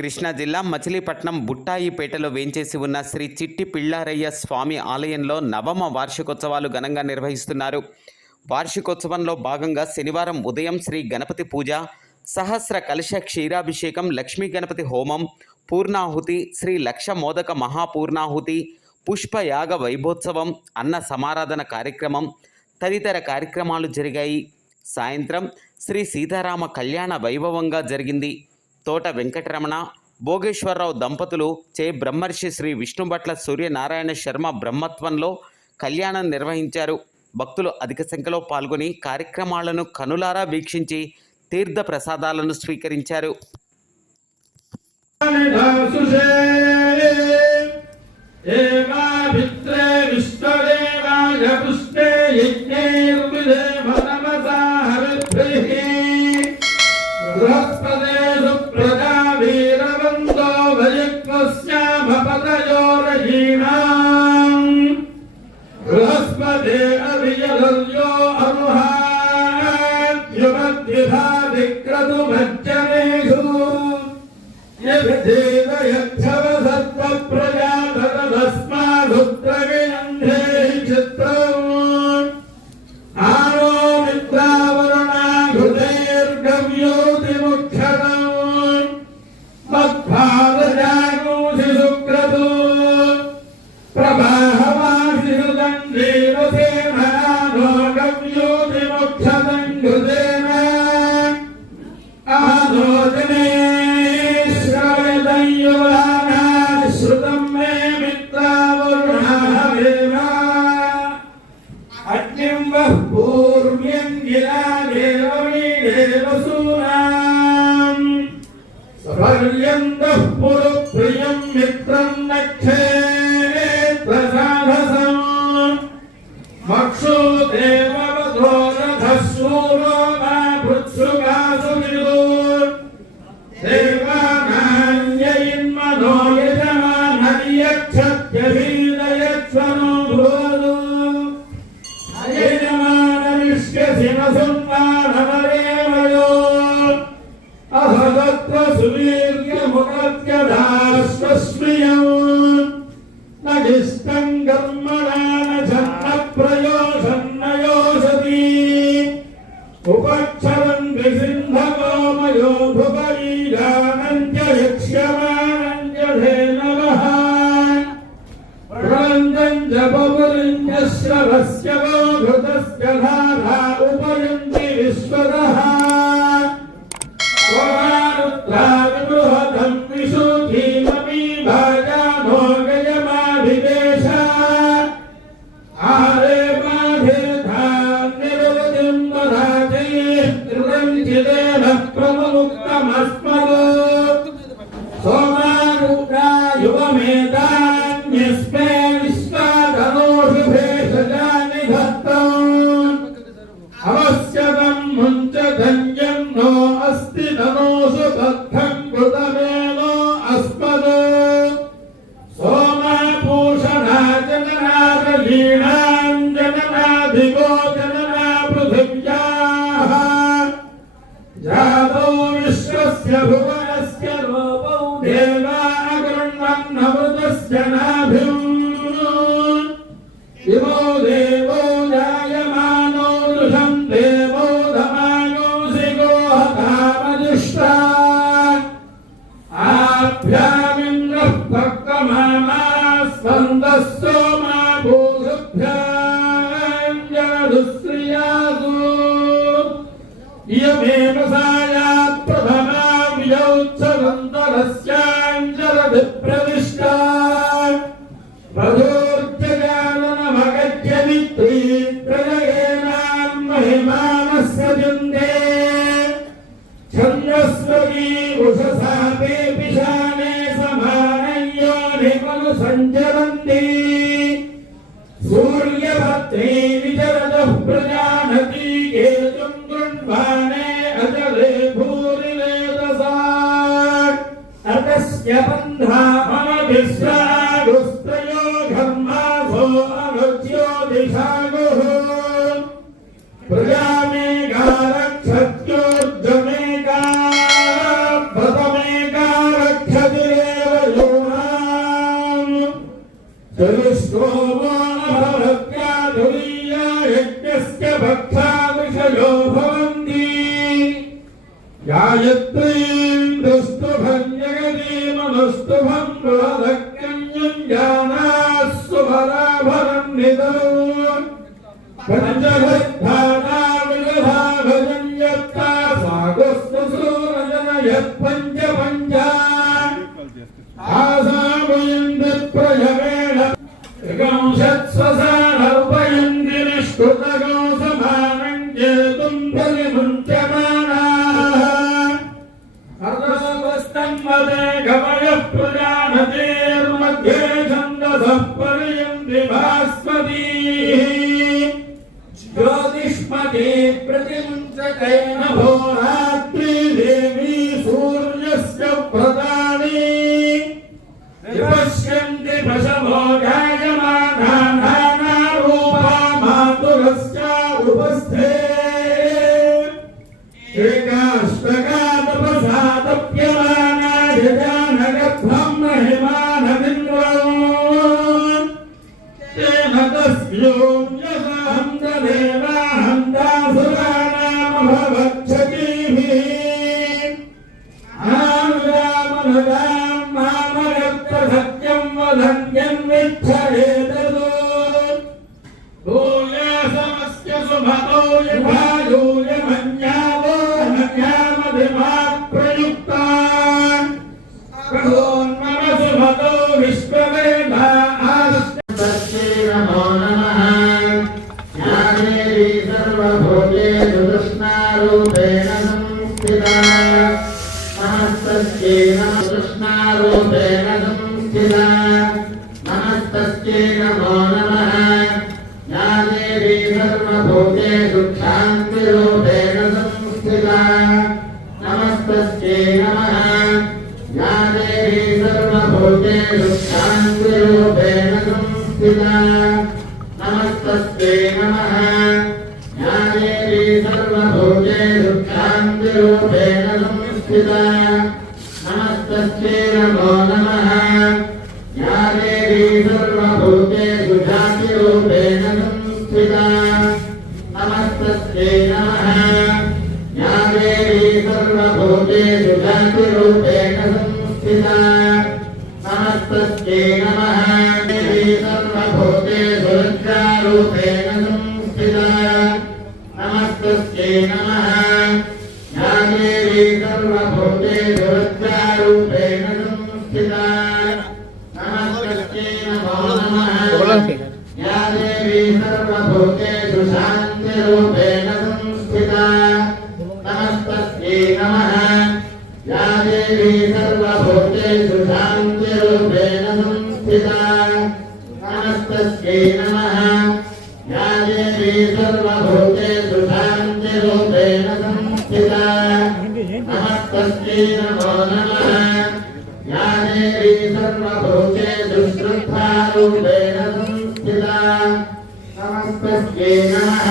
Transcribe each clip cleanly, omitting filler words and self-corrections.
కృష్ణా జిల్లా మచిలీపట్నం బుట్టాయిపేటలో వేంచేసి ఉన్న శ్రీ చిట్టి పిళ్ళారయ్య స్వామి ఆలయంలో నవమ వార్షికోత్సవాలు ఘనంగా నిర్వహిస్తున్నారు. వార్షికోత్సవంలో భాగంగా శనివారం ఉదయం శ్రీ గణపతి పూజ, సహస్ర కలశ క్షీరాభిషేకం, లక్ష్మీ గణపతి హోమం, పూర్ణాహుతి, శ్రీ లక్ష మోదక మహాపూర్ణాహుతి, పుష్పయాగ వైభోత్సవం, అన్న సమారాధన కార్యక్రమం తదితర కార్యక్రమాలు జరిగాయి. సాయంత్రం శ్రీ సీతారామ కళ్యాణ వైభవంగా జరిగింది. తోట వెంకటరమణ, భోగేశ్వరరావు దంపతులు చే బ్రహ్మర్షి శ్రీ విష్ణుభట్ల సూర్యనారాయణ శర్మ బ్రహ్మత్వంలో కళ్యాణం నిర్వహించారు. భక్తులు అధిక సంఖ్యలో పాల్గొని కార్యక్రమాలను కనులారా వీక్షించి తీర్థ ప్రసాదాలను స్వీకరించారు. प्रजा में गारक्षत्योर्जमे का व्रतमे गारक्ष ज्योतिष्मते प्रतिमुञ्चतेन भोरात्रि देवी सूर्यस्य प्रदाने विपश्यन्ति पशवो जायमाना नानारूपा मातुरस्य उपस्थे एकाष्टका तपसा तप्यमाना यजानगर्भं महिमानमिन्द्रो तेन तस्यो नमो नमः या देवी सर्वभूतेषु शान्तिरूपेण संस्थिता नमस्तस्यै नमः या देवी सर्वभूतेषु शान्तिरूपेण संस्थिता नमस्तस्यै नमः या देवी सर्वभूतेषु शान्तिरूपेण संस्थिता नमस्तस्यै नमो नमः या देवी सर्वभूतेषु जातिरूपेण संस्थिता नमस्तस्यै नमः या देवी सर्वभूतेषु जातिरूपेण संस्थिता नमस्तस्यै नमः देवी सर्वभूतेषु रुद्रारूपेण संस्थिता नमस्तस्यै नमः या देवी सर्वभूतेषु रुद्रारूपेण संस्थिता या देवी सर्वभूतेषु शान्तिरूपेण संस्थिता नमस्तस्यै नमः या देवी सर्वभूतेषु शान्तिरूपेण संस्थिता नमस्तस्यै नमः या देवी सर्वभूतेषु शान्तिरूपेण संस्थिता नमस्तस्यै नमो नमः या देवी सर्वभूतेषु श्रद्धारूपेण संस्थिता नमस्तस्यै नमः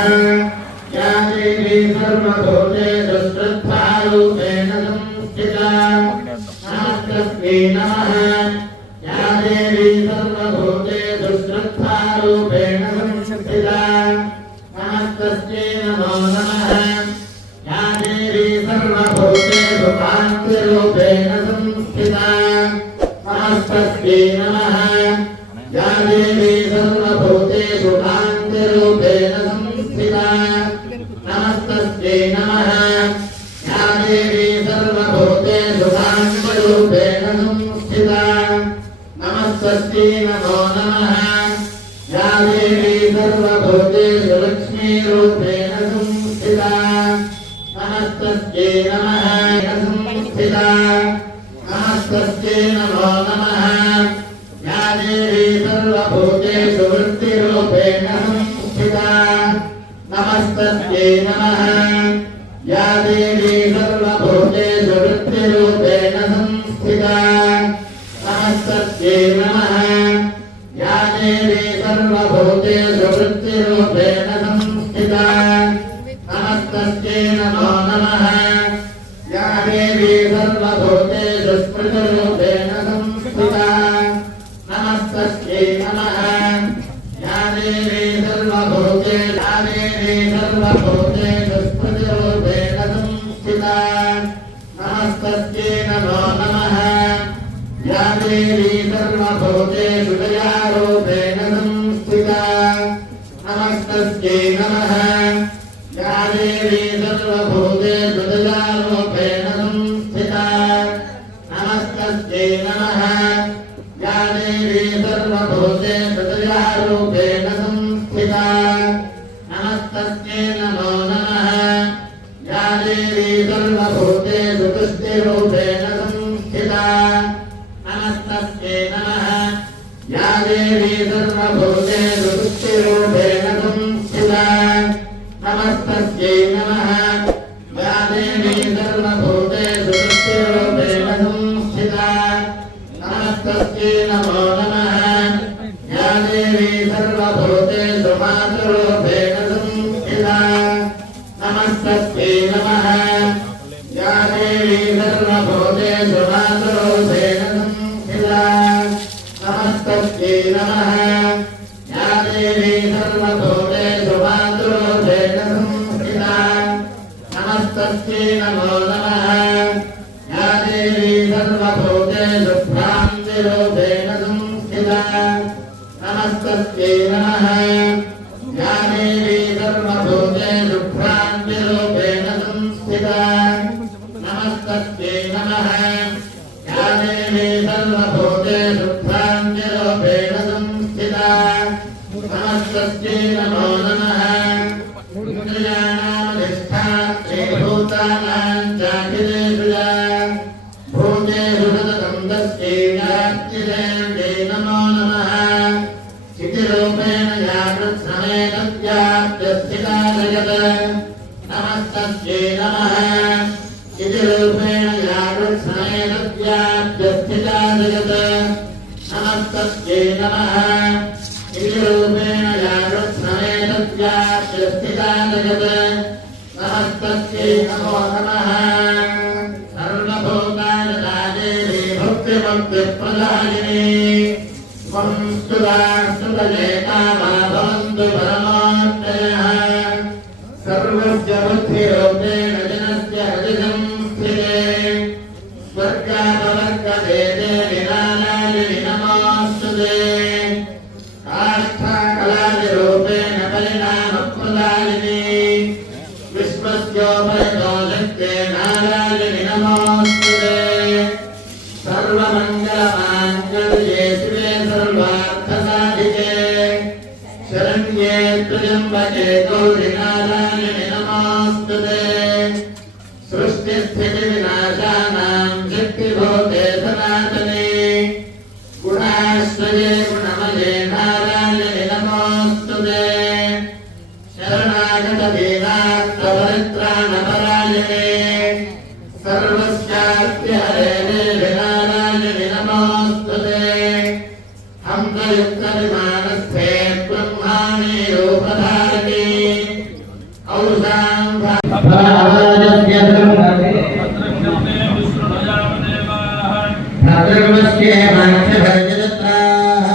या देवी सर्वभूतेषु श्रद्धारूपेण संस्थिता नमस्तस्यै नमः या देवी सर्वभूतेषु श्रद्धारूपेण संस्थिता नमस्तस्यै नमो नमः या देवी सर्वभूतेषु कान्तिरूपेण संस्थिता नमस्तस्यै नमः या देवी सर्वभूतेषु कान्तिरूपेण संस्थिता नमस्तस्यै नमः या देवी सर्वभूतेषु कान्तिरूपेण संस्थिता नमस्तस्यै नमो नमः या देवी सर्वभूतेषु लक्ष्मीरूपेण संस्थिता नमस्तस्यै नमः संस्थिता नमस्तस्यै नमो नमः या देवी सर्वभूतेषु वृत्तिरूपेण संस्थिता नमस्तस्यै नमः या देवी सर्वभूतेषु वृत्तिरूपेण संस्थिता नमस्तस्यै नमः या देवी सर्वभूतेषु वृत्तिरूपेण संस्थिता नमस्तस्यै नमो नमः या देवी सर्वभूतेषु स्मृतिरूपेण संस्थिता नमस्तस्यै नमः या देवी सर्वभूतेषु स्मृतिरूपेण संस्थिता नमस्तस्यै नमो नमः या देवी सर्वभूतेषु दयारूपेण संस्थिता नमस्तस्यै नमः नमस्तस्यै नमः या देवी सर्वभूतेषु सृष्टिरूपेण संस्थिता नमस्तस्यै नमो नमः या देवी सर्वभूतेषु मातृरूपेण संस्थिता नमस्तस्यै नमः या देवी सर्वभूतेषु मातृरूपेण संस्थिता नमस्तस्यै नमः या देवी सर्वभूतेषु मातृरूपेण संस्थिता नमस्तस्यै नमो नमः या देवी सर्वभूतेषु भ्रान्तिरूपेण संस्थिता नमस्तस्यै नमः या देवी सर्वभूतेषु भ्रान्तिरूपेण संस्थिता नमस्तस्यै नमः या देवी सर्वभूतेषु भ्रान्तिरूपेण संस्थिता नमस्तस्यै नमो नमः इंद्रियाणामधिष्ठात्रे भूतानां चाखिलेषु या भूतेषु सततं तस्यै यात्रिदेव्यै नमो नमः चितिरूपेण या कृत्स्नमेतद्व्याप्यस्थिता जगत् नमस्तस्यै नमः चितिरूपेण या कृत्स्नमेतद्व्याप्यस्थिता जगत् नमस्तस्यै नमः चितिरूपेण या कृत्स्नमेतद्व्याप्यस्थिता जगत् नमस्तस्यै नमो नमः सर्वभूतानि देवी भक्तिमुक्तिप्रदायिनी त्वं स्तुतास्तुतये कामा भवन्तु परमोत्तरः सर्वस्य बुद्धिरूपेण जनस्य हृदि संस्थिते स्वर्गापवर्गदे देवि नारायणि नमोऽस्तुते काष्ठाकलादिरूपेण परिणामप्रदायिनी विश्वस्योपरितो शक्ते नारायणि नमोऽस्तुते सर्वमङ्गलमाङ्गल्ये शिवे सर्वार्थसाधिके शरण्ये त्र्यम्बके गौरि नारायणि नमोऽस्तुते सृष्टिस्थितिविनाशानां शक्तिभूते सनातने गुणाश्रये गुणमये नारायणि नमोऽस्तुते शरणागतदीनार्थपरित्राणपरायणे सर्वस्यार्तिहरे देवि नारायणि नमोऽस्तुते हंसयुक्तविमानस्थे ब्रह्माणि रूपधारिणी औषां भावजस्य भद्रमस्ये मानसभजत्राः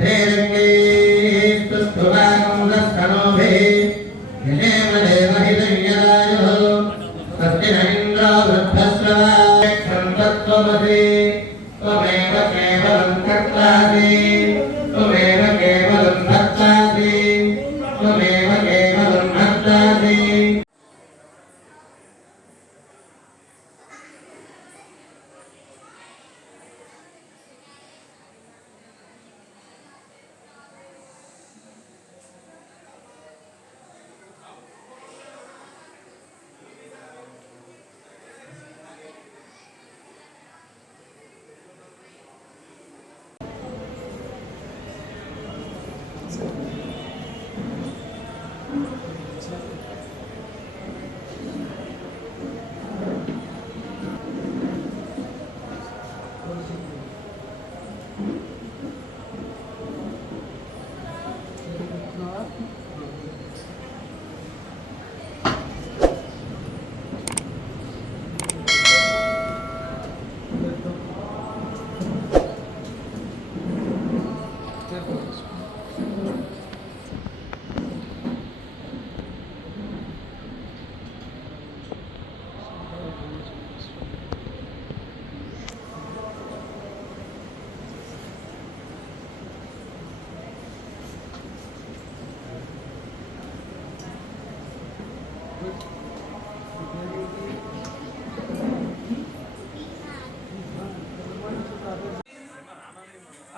हेरङ्गैस्तुस्तुवाङ्गस्तनोभिः यजेमदेवहितय्यरायुः स्वस्ति न इन्द्रो वृद्धस्रवाः तत्त्वमसि त्वमेव केवलं कर्तासि त्वमेव केवलं भक्तासि त्वमेव केवलं भक्तासि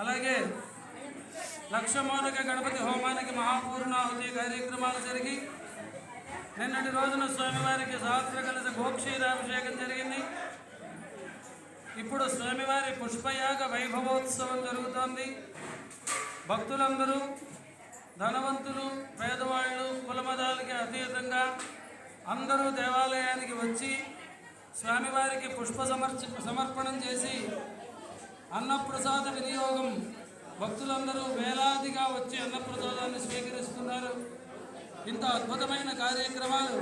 అలాగే లక్షమోదక గణపతి హోమానికి మహాపూర్ణాహుతి కార్యక్రమాలు జరిగి నిన్నటి రోజున స్వామివారికి సహస్ర కలశ గోక్షీరాభిషేకం జరిగింది. ఇప్పుడు స్వామివారి పుష్పయాగ వైభవోత్సవం జరుగుతోంది. భక్తులందరూ ధనవంతులు పేదవాళ్ళు కులమతాలకి అతీతంగా అందరూ దేవాలయానికి వచ్చి స్వామివారికి సమర్పణం చేసి అన్నప్రసాద వినియోగం భక్తులందరూ వేలాదిగా వచ్చి అన్నప్రసాదాన్ని స్వీకరిస్తున్నారు. ఇంత అద్భుతమైన కార్యక్రమాలు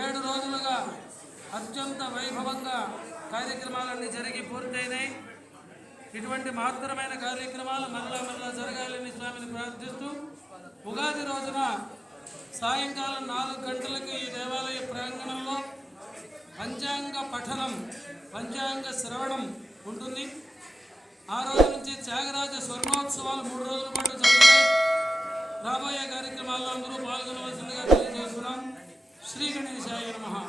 7 రోజులుగా అత్యంత వైభవంగా కార్యక్రమాలన్నీ జరిగి పూర్తయినాయి. ఇటువంటి మహత్తరమైన కార్యక్రమాలు మరలా జరగాలని స్వామిని ప్రార్థిస్తూ ఉగాది రోజున సాయంకాలం 4 గంటలకు ఈ దేవాలయ ప్రాంగణంలో పంచాంగ పఠనం, పంచాంగ శ్రవణం ఉంటుంది. ఆ రోజు నుంచి త్యాగరాజ స్వర్ణోత్సవాలు 3 రోజుల పాటు జరుగుతాయి. రాబోయే కార్యక్రమాల్లో అందరూ పాల్గొనవలసిందిగా తెలియజేస్తున్నాం. శ్రీ గణేశాయ నమః.